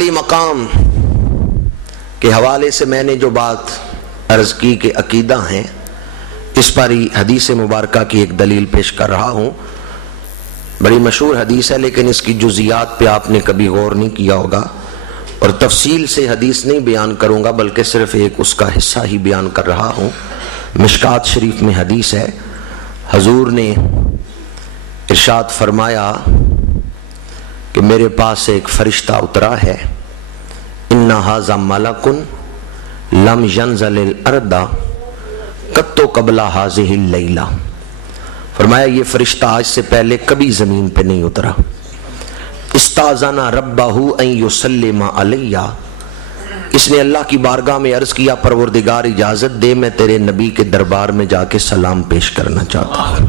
علی مقام کے حوالے سے میں نے جو بات عرض کی کہ عقیدہ ہیں، اس پر ہی حدیث مبارکہ کی ایک دلیل پیش کر رہا ہوں۔ بڑی مشہور حدیث ہے لیکن اس کی جزیات پہ آپ نے کبھی غور نہیں کیا ہوگا، اور تفصیل سے حدیث نہیں بیان کروں گا بلکہ صرف ایک اس کا حصہ ہی بیان کر رہا ہوں۔ مشکات شریف میں حدیث ہے، حضور نے ارشاد فرمایا کہ میرے پاس ایک فرشتہ اترا ہے، ان ھذا ملک لم ینزل الارض قط قبل ھذہ اللیلہ، فرمایا یہ فرشتہ آج سے پہلے کبھی زمین پہ نہیں اترا۔ استاذن ربہ ان یسلم علیہ، اس نے اللہ کی بارگاہ میں عرض کیا پروردگار اجازت دے میں تیرے نبی کے دربار میں جا کے سلام پیش کرنا چاہتا ہوں۔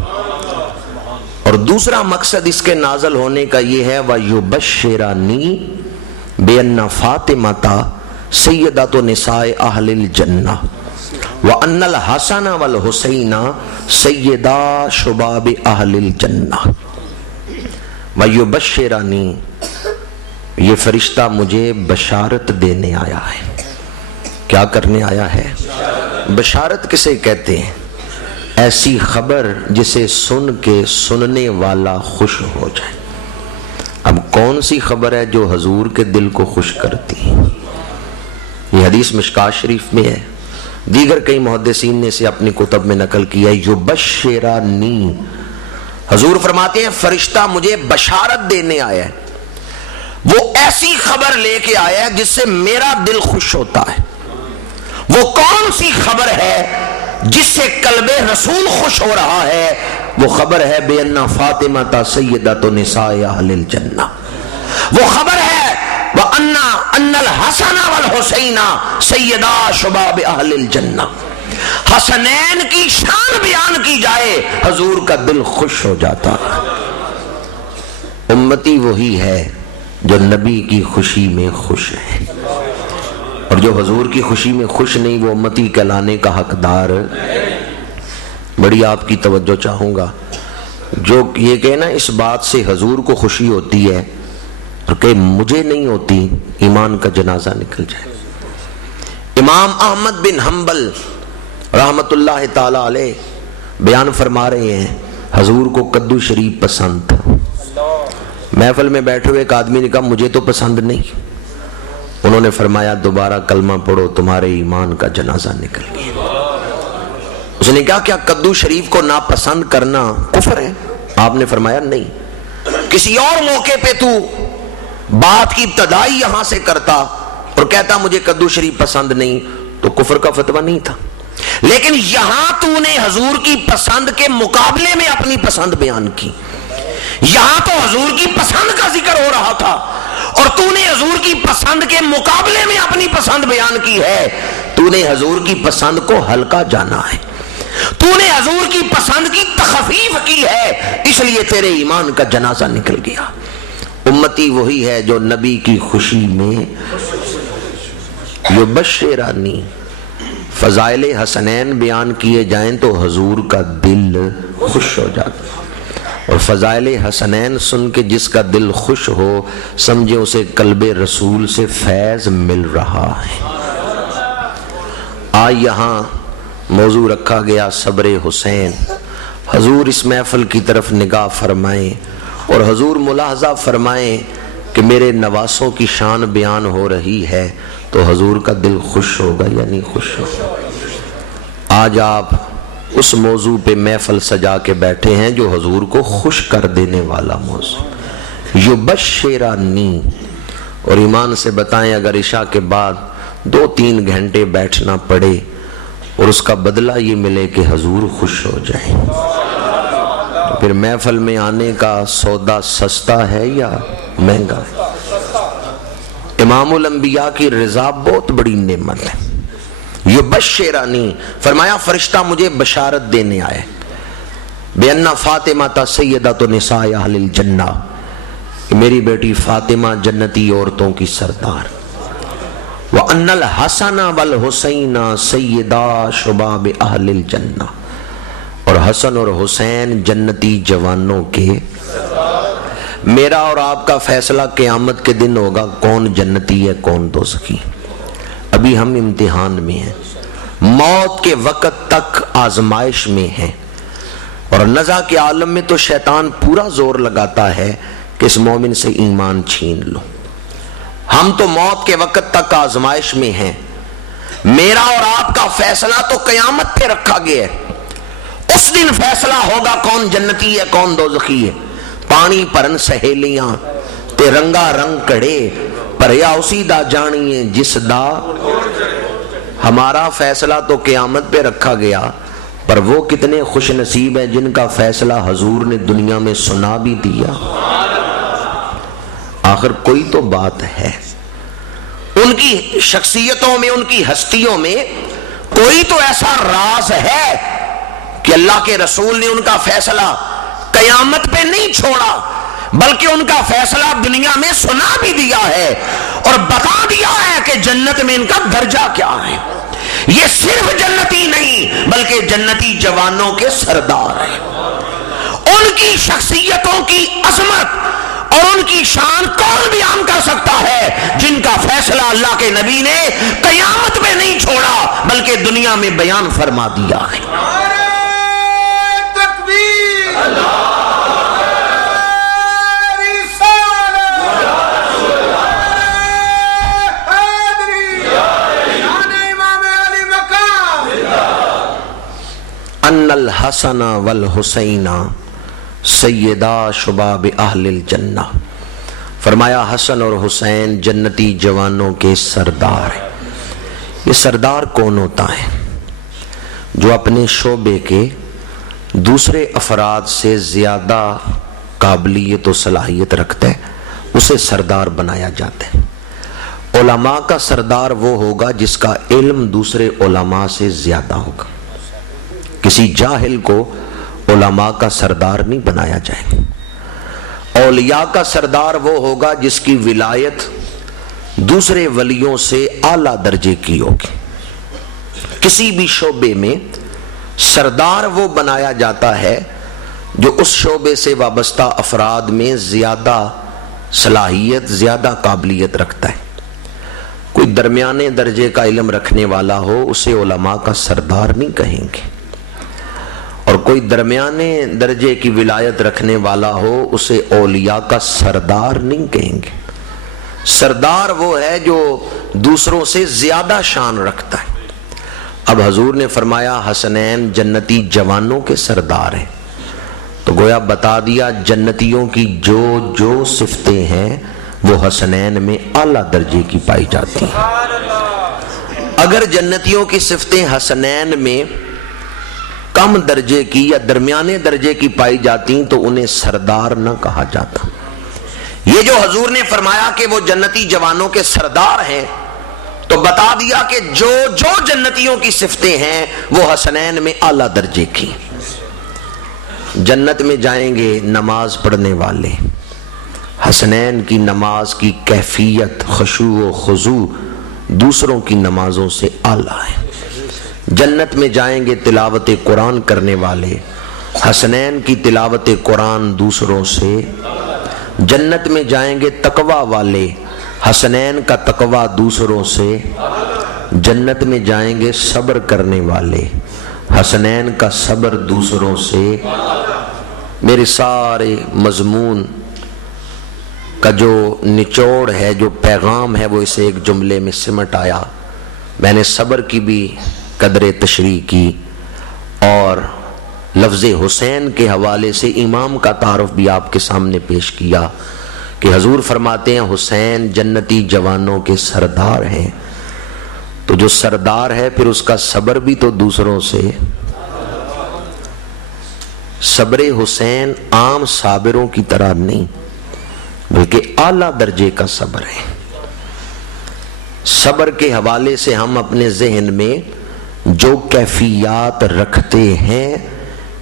اور دوسرا مقصد اس کے نازل ہونے کا یہ ہے وَيُبَشِّرَنِي بِأَنَّ فَاطِمَةَ سَيِّدَةُ نِسَاءِ أَهْلِ الْجَنَّةِ وَأَنَّ الْحَسَنَ وَالْحُسَيْنَ سَيِّدَا شُبَابِ أَهْلِ الْجَنَّةِ وَيُبَشِّرَنِي، یہ فرشتہ مجھے بشارت دینے آیا ہے۔ کیا کرنے آیا ہے؟ بشارت کسے کہتے ہیں؟ ایسی خبر جسے سن کے سننے والا خوش ہو جائے۔ اب کون سی خبر ہے جو حضور کے دل کو خوش کرتی ہے؟ یہ حدیث مشکات شریف میں ہے، دیگر کئی محدثین نے اسے اپنی کتب میں نقل کیا ہے۔ یبشرنی، حضور فرماتے ہیں فرشتہ مجھے بشارت دینے آیا ہے، وہ ایسی خبر لے کے آیا ہے جس سے میرا دل خوش ہوتا ہے۔ وہ کون سی خبر ہے جس سے قلب رسول خوش ہو رہا ہے؟ وہ خبر ہے بِأَنَّ فَاطِمَةَ سَيِّدَةُ نِسَاءِ أَهْلِ الْجَنَّةِ، وہ خبر ہے وَأَنَّ الْحَسَنَ وَالْحُسَيْنَ سَيِّدَا شُبَابِ أَهْلِ الْجَنَّةِ، حسنین کی شان بیان کی جائے، حضور کا دل خوش ہو جاتا ہے۔ امتی وہی ہے جو نبی کی خوشی میں خوش ہے، اور جو حضور کی خوشی میں خوش نہیں وہ امتی کہلانے کا حقدار۔ بڑی آپ کی توجہ چاہوں گا، جو یہ کہنا اس بات سے حضور کو خوشی ہوتی ہے اور کہ مجھے نہیں ہوتی، ایمان کا جنازہ نکل جائے۔ امام احمد بن حنبل رحمت اللہ تعالی علیہ بیان فرما رہے ہیں حضور کو کدو شریف پسند تھا۔ محفل میں بیٹھے ہوئے ایک آدمی نے کہا مجھے تو پسند نہیں، انہوں نے فرمایا دوبارہ کلمہ پڑھو تمہارے ایمان کا جنازہ نکل گیا۔ اس نے کہا کیا کدو شریف کو ناپسند کرنا کفر ہے؟ آپ نے فرمایا نہیں۔ کسی اور موقع پہ تو بات کی ابتدائی یہاں سے کرتا اور کہتا مجھے کدو شریف پسند نہیں تو کفر کا فتویٰ نہیں تھا، لیکن یہاں تو نے حضور کی پسند کے مقابلے میں اپنی پسند بیان کی۔ یہاں تو حضور کی پسند کا ذکر ہو رہا تھا اور تو نے حضور کی پسند کے مقابلے میں اپنی پسند بیان کی ہے۔ تو نے حضور کی پسند کو ہلکا جانا ہے، تو نے حضور کی پسند کی تخفیف کی ہے، اس لیے تیرے ایمان کا جنازہ نکل گیا۔ امتی وہی ہے جو نبی کی خوشی میں یبشرنی، فضائل حسنین بیان کیے جائیں تو حضور کا دل خوش ہو جاتا، اور فضائل حسنین سن کے جس کا دل خوش ہو سمجھے اسے قلب رسول سے فیض مل رہا ہے۔ آج یہاں موضوع رکھا گیا صبر حسین۔ حضور اس محفل کی طرف نگاہ فرمائیں اور حضور ملاحظہ فرمائیں کہ میرے نواسوں کی شان بیان ہو رہی ہے تو حضور کا دل خوش ہوگا یا نہیں خوش ہوگا؟ آج آپ اس موضوع پہ محفل سجا کے بیٹھے ہیں جو حضور کو خوش کر دینے والا موضوع یبشرنی، اور ایمان سے بتائیں اگر عشاء کے بعد 2-3 گھنٹے بیٹھنا پڑے اور اس کا بدلہ یہ ملے کہ حضور خوش ہو جائے، تو پھر محفل میں آنے کا سودا سستا ہے یا مہنگا ہے؟ امام الانبیاء کی رضا بہت بڑی نعمت ہے۔ یبشرنی، فرمایا فرشتہ مجھے بشارت دینے آئے بِأَنَّ فَاطِمَةَ سَيِّدَةُ نِسَاءِ أَهْلِ الْجَنَّةِ، کہ میری بیٹی فاطمہ جنتی عورتوں کی سردار، وَأَنَّ الْحَسَنَ وَالْحُسَيْنَ سَيِّدَا شُبَابِ أَهْلِ الْجَنَّةِ، اور حسن اور حسین جنتی جوانوں کے میرا اور آپ کا فیصلہ قیامت کے دن ہوگا کون جنتی ہے کون دوزخی۔ ابھی ہم امتحان میں ہیں، موت کے وقت تک آزمائش میں ہیں، اور نزع کے عالم میں تو شیطان پورا زور لگاتا ہے کہ اس مومن سے ایمان چھین لو۔ ہم تو موت کے وقت تک آزمائش میں ہیں، میرا اور آپ کا فیصلہ تو قیامت پہ رکھا گیا ہے۔ اس دن فیصلہ ہوگا کون جنتی ہے کون دوزخی ہے۔ پانی پرن سہیلیاں تے رنگا رنگ کڑے، پریا اسی دا جانیے جس دا۔ ہمارا فیصلہ تو قیامت پہ رکھا گیا، پر وہ کتنے خوش نصیب ہیں جن کا فیصلہ حضور نے دنیا میں سنا بھی دیا۔ آخر کوئی تو بات ہے، ان کی شخصیتوں میں ان کی ہستیوں میں کوئی تو ایسا راز ہے کہ اللہ کے رسول نے ان کا فیصلہ قیامت پہ نہیں چھوڑا، بلکہ ان کا فیصلہ دنیا میں سنا بھی دیا ہے اور بتا دیا ہے کہ جنت میں ان کا درجہ کیا ہے۔ یہ صرف جنتی نہیں بلکہ جنتی جوانوں کے سردار ہیں۔ ان کی شخصیتوں کی عظمت اور ان کی شان کون بیان کر سکتا ہے جن کا فیصلہ اللہ کے نبی نے قیامت میں نہیں چھوڑا بلکہ دنیا میں بیان فرما دیا ہے۔ ان الحسن والحسین سیدا شباب اہل الجنہ، فرمایا حسن اور حسین جنتی جوانوں کے سردار ہیں۔ یہ سردار کون ہوتا ہے؟ جو اپنے شعبے کے دوسرے افراد سے زیادہ قابلیت و صلاحیت رکھتا ہے، اسے سردار بنایا جاتا ہے۔ علماء کا سردار وہ ہوگا جس کا علم دوسرے علماء سے زیادہ ہوگا۔ کسی جاہل کو علماء کا سردار نہیں بنایا جائے گا۔ اولیاء کا سردار وہ ہوگا جس کی ولایت دوسرے ولیوں سے اعلیٰ درجے کی ہوگی۔ کسی بھی شعبے میں سردار وہ بنایا جاتا ہے جو اس شعبے سے وابستہ افراد میں زیادہ صلاحیت زیادہ قابلیت رکھتا ہے۔ کوئی درمیانے درجے کا علم رکھنے والا ہو اسے علماء کا سردار نہیں کہیں گے، اور کوئی درمیانے درجے کی ولایت رکھنے والا ہو اسے اولیاء کا سردار نہیں کہیں گے۔ سردار وہ ہے جو دوسروں سے زیادہ شان رکھتا ہے۔ اب حضور نے فرمایا حسنین جنتی جوانوں کے سردار ہیں، تو گویا بتا دیا جنتیوں کی جو جو صفتیں ہیں وہ حسنین میں اعلیٰ درجے کی پائی جاتی ہیں۔ اگر جنتیوں کی صفتیں حسنین میں کم درجے کی یا درمیانے درجے کی پائی جاتی تو انہیں سردار نہ کہا جاتا۔ یہ جو حضور نے فرمایا کہ وہ جنتی جوانوں کے سردار ہیں، تو بتا دیا کہ جو جو جنتیوں کی صفتیں ہیں وہ حسنین میں اعلیٰ درجے کی۔ جنت میں جائیں گے نماز پڑھنے والے، حسنین کی نماز کی کیفیت خشوع و خضوع دوسروں کی نمازوں سے اعلیٰ ہے۔ جنت میں جائیں گے تلاوت قرآن کرنے والے، حسنین کی تلاوت قرآن دوسروں سے۔ جنت میں جائیں گے تقوی والے، حسنین کا تقوی دوسروں سے۔ جنت میں جائیں گے صبر کرنے والے، حسنین کا صبر دوسروں سے۔ میرے سارے مضمون کا جو نچوڑ ہے جو پیغام ہے وہ اسے ایک جملے میں سمٹ آیا۔ میں نے صبر کی بھی قدر تشریح کی اور لفظ حسین کے حوالے سے امام کا تعارف بھی آپ کے سامنے پیش کیا کہ حضور فرماتے ہیں حسین جنتی جوانوں کے سردار ہیں۔ تو جو سردار ہے پھر اس کا صبر بھی تو دوسروں سے۔ صبر حسین عام صابروں کی طرح نہیں بلکہ اعلیٰ درجے کا صبر ہے۔ صبر کے حوالے سے ہم اپنے ذہن میں جو کیفیات رکھتے ہیں،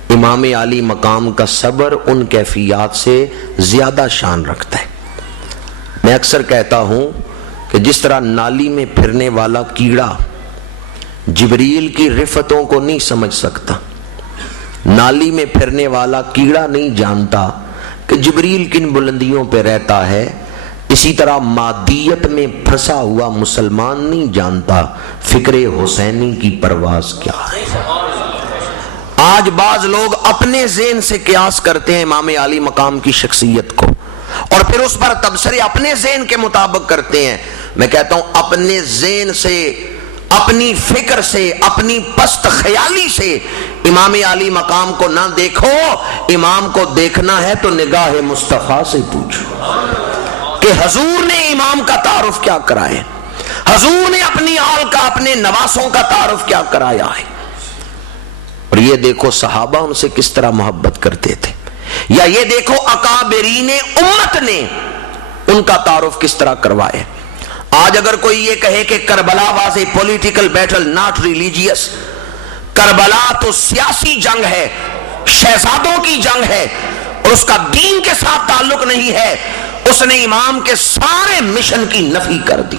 امام عالی مقام کا صبر ان کیفیات سے زیادہ شان رکھتا ہے۔ میں اکثر کہتا ہوں کہ جس طرح نالی میں پھرنے والا کیڑا جبریل کی رفتوں کو نہیں سمجھ سکتا، نالی میں پھرنے والا کیڑا نہیں جانتا کہ جبریل کن بلندیوں پہ رہتا ہے، اسی طرح مادیت میں پھنسا ہوا مسلمان نہیں جانتا فکر حسینی کی پرواز کیا ہے۔ آج بعض لوگ اپنے ذہن سے قیاس کرتے ہیں امام علی مقام کی شخصیت کو، اور پھر اس پر تبصرے اپنے ذہن کے مطابق کرتے ہیں۔ میں کہتا ہوں اپنے ذہن سے، اپنی فکر سے، اپنی پست خیالی سے امام علی مقام کو نہ دیکھو، امام کو دیکھنا ہے تو نگاہ مصطفیٰ سے پوچھو کہ حضور نے امام کا تعارف کیا کرایا، حضور نے اپنی آل کا، اپنے نواسوں کا تعارف کیا کرایا ہے۔ اور یہ دیکھو صحابہ ان سے کس طرح محبت کرتے تھے، یا یہ دیکھو اکابرین امت نے ان کا تعارف کس طرح کروایا۔ آج اگر کوئی یہ کہے کہ Karbala was a political battle not religious, Karbala تو سیاسی جنگ ہے، شہزادوں کی جنگ ہے، اور اس کا دین کے ساتھ تعلق نہیں ہے، اس نے امام کے سارے مشن کی نفی کر دی،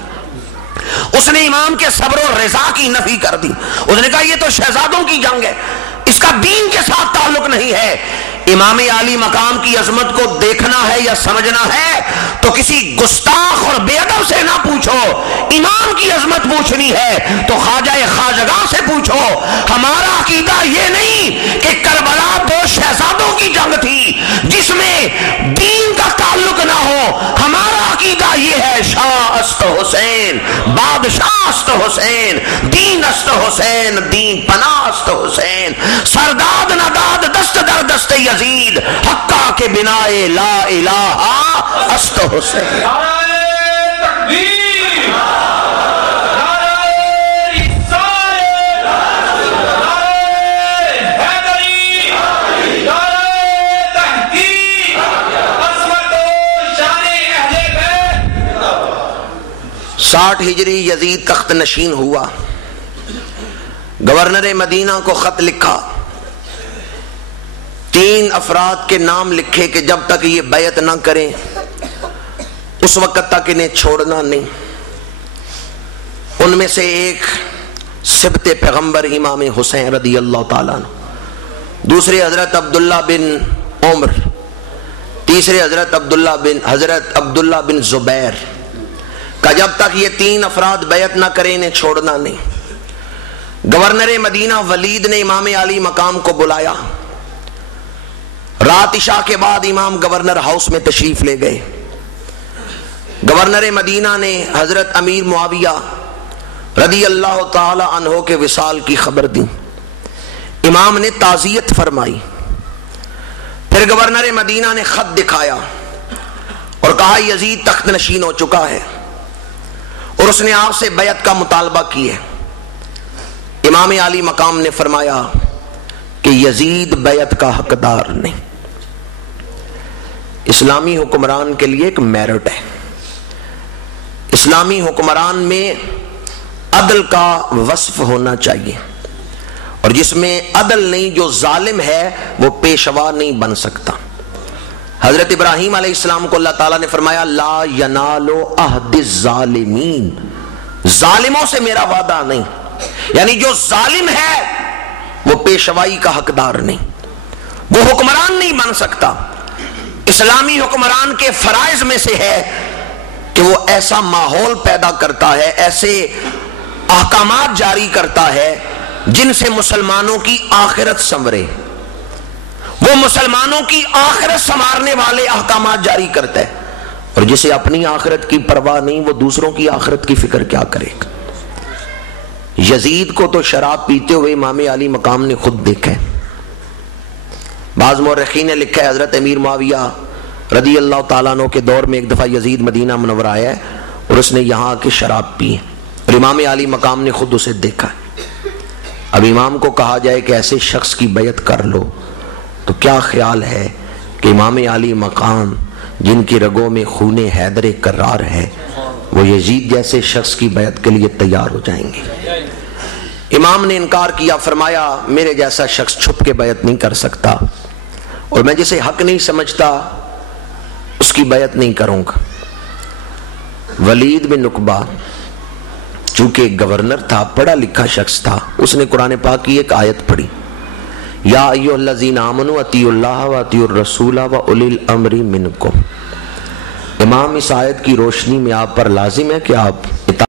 اس نے امام کے صبر و رضا کی نفی کر دی، اس نے کہا یہ تو شہزادوں کی جنگ ہے، اس کا دین کے ساتھ تعلق نہیں ہے۔ امام علی مقام کی عظمت کو دیکھنا ہے یا سمجھنا ہے تو کسی گستاخ اور بے ادب سے نہ پوچھو، امام کی عظمت پوچھنی ہے تو خواجہ خواجگاہ سے پوچھو۔ ہمارا عقیدہ یہ نہیں کہ کربلا دو شہزادوں کی جنگ تھی جس میں دین کا تعلق نہ ہو، ہمارا عقیدہ یہ ہے شاہ است حسین، بادشاہ است حسین، دین است حسین، دین پناہ است حسین، سرداد نداد دست در دست یزید، حقا کے بنا لا الہ است حسین۔ ساٹھ ہجری یزید تخت نشین ہوا، گورنر مدینہ کو خط لکھا، 3 افراد کے نام لکھے کہ جب تک یہ بیعت نہ کریں اس وقت تک انہیں چھوڑنا نہیں۔ ان میں سے ایک سبط پیغمبر امام حسین رضی اللہ تعالیٰ عنہ، دوسرے حضرت عبداللہ بن عمر، تیسرے حضرت عبداللہ بن زبیر، کہ جب تک یہ 3 افراد بیعت نہ کریں انہیں چھوڑنا نہیں۔ گورنر مدینہ ولید نے امام علی مقام کو بلایا، رات عشاء کے بعد امام گورنر ہاؤس میں تشریف لے گئے۔ گورنر مدینہ نے حضرت امیر معاویہ رضی اللہ تعالی عنہ کے وصال کی خبر دی، امام نے تعزیت فرمائی، پھر گورنر مدینہ نے خط دکھایا اور کہا یزید تخت نشین ہو چکا ہے اور اس نے آپ سے بیعت کا مطالبہ کیا۔ امام علی مقام نے فرمایا کہ یزید بیعت کا حقدار نہیں۔ اسلامی حکمران کے لیے ایک میرٹ ہے، اسلامی حکمران میں عدل کا وصف ہونا چاہیے، اور جس میں عدل نہیں، جو ظالم ہے وہ پیشوا نہیں بن سکتا۔ حضرت ابراہیم علیہ السلام کو اللہ تعالیٰ نے فرمایا لا ینال عہد الظالمین، ظالموں سے میرا وعدہ نہیں، یعنی جو ظالم ہے وہ پیشوائی کا حقدار نہیں، وہ حکمران نہیں بن سکتا۔ اسلامی حکمران کے فرائض میں سے ہے کہ وہ ایسا ماحول پیدا کرتا ہے، ایسے احکامات جاری کرتا ہے جن سے مسلمانوں کی آخرت سنورے، وہ مسلمانوں کی آخرت سنوارنے والے احکامات جاری کرتا ہے، اور جسے اپنی آخرت کی پرواہ نہیں وہ دوسروں کی آخرت کی فکر کیا کرے گا۔ یزید کو تو شراب پیتے ہوئے امام علی مقام نے خود دیکھا ہے۔ بعض مورخین نے لکھا ہے حضرت امیر معاویہ رضی اللہ تعالیٰ عنہ کے دور میں ایک دفعہ یزید مدینہ منورہ آیا ہے اور اس نے یہاں کے شراب پی اور امام علی مقام نے خود اسے دیکھا ہے۔ اب امام کو کہا جائے کہ ایسے شخص کی بیعت کر لو تو کیا خیال ہے کہ امام علی مقام جن کی رگوں میں خون حیدر کرار ہے وہ یزید جیسے شخص کی بیعت کے لیے تیار ہو جائیں گے؟ امام نے انکار کیا، فرمایا میرے جیسا شخص چھپ کے بیعت نہیں کر سکتا، اور میں جسے حق نہیں سمجھتا اس کی بیعت نہیں کروں گا۔ ولید بن عقبہ چونکہ گورنر تھا، پڑھا لکھا شخص تھا، اس نے قرآن پاک کی ایک آیت پڑھی، یا ایھا الذین آمنوا اطیعوا اللہ و اطیعوا الرسول و اولی الامر منکم۔ امام اس آیت کی روشنی میں آپ پر لازم ہے کہ آپ